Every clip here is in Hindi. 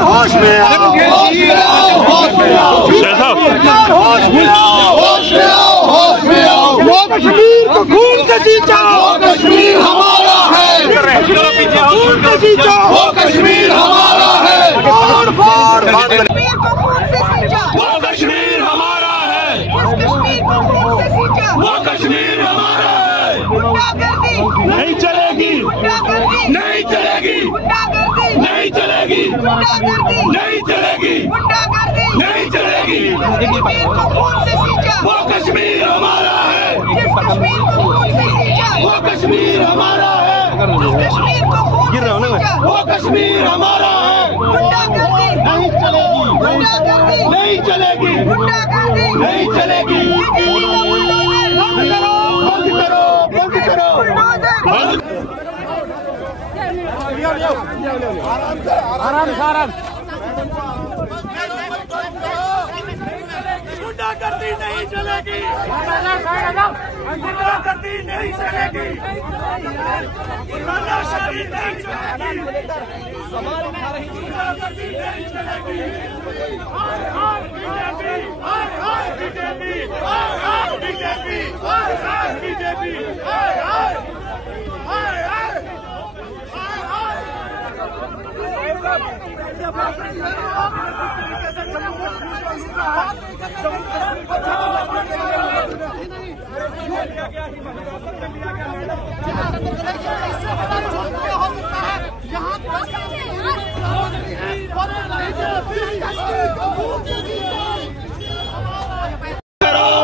होश में आओ, होश में आओ, होश में आओ, होश में आओ, होश में आओ, होश में आओ। वो कश्मीर को खून से सींचा, वो कश्मीर हमारा है, खून से सींचा, वो कश्मीर हमारा है। फोड़ फोड़ कश्मीर को खून से सींचा, वो कश्मीर हमारा है, कश्मीर को खून से सींचा, वो कश्मीर हमारा है। गुंडागर्दी नहीं चलेगी, गुंडागर्दी नहीं चलेगी, गुंडागर्दी नहीं चलेगी, गुंडागर्दी नहीं चलेगी, गुंडागर्दी नहीं चलेगी। कश्मीर को खून से सींचा, वो कश्मीर हमारा है, जिस कश्मीर को खून से सींचा, वो कश्मीर हमारा है, जिस कश्मीर को खून से सींचा, वो कश्मीर हमारा है। गुंडागर्दी नहीं चलेगी, गुंडागर्दी नहीं चलेगी, गुंडागर्दी नहीं चलेगी। बंद करो, बंद करो, बंद करो, आराम से आराम। गुंडागर्दी नहीं चलेगी, गुंडागर्दी नहीं चलेगी, तानाशाही नहीं चलेगी, गुंडागर्दी नहीं चलेगी। हाय हाय बीजेपी, हाय हाय बीजेपी, हाय हाय बीजेपी, हाय हाय बीजेपी, हाय हाय, हाय हाय, हाय हाय।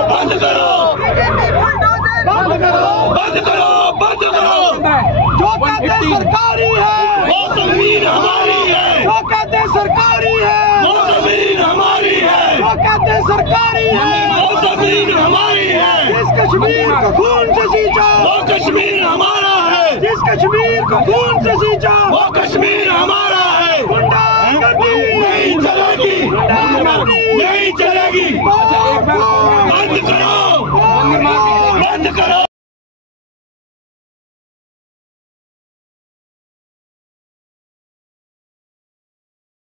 बंद करो, बंद करो, बंद करो, बंद करो। जो कहते सरकारी है, वो जमीन हमारी है, जो कहते सरकारी है, वो जमीन हमारी है, जो कहते सरकारी है, वो जमीन हमारी है। जिस कश्मीर को खून से सींचा, वो कश्मीर हमारा है, जिस कश्मीर को खून से सींचा, वो कश्मीर हमारा है। गुंडागर्दी नहीं चलेगी, गुंडागर्दी नहीं चलेगी। बंद करो, बंद करो।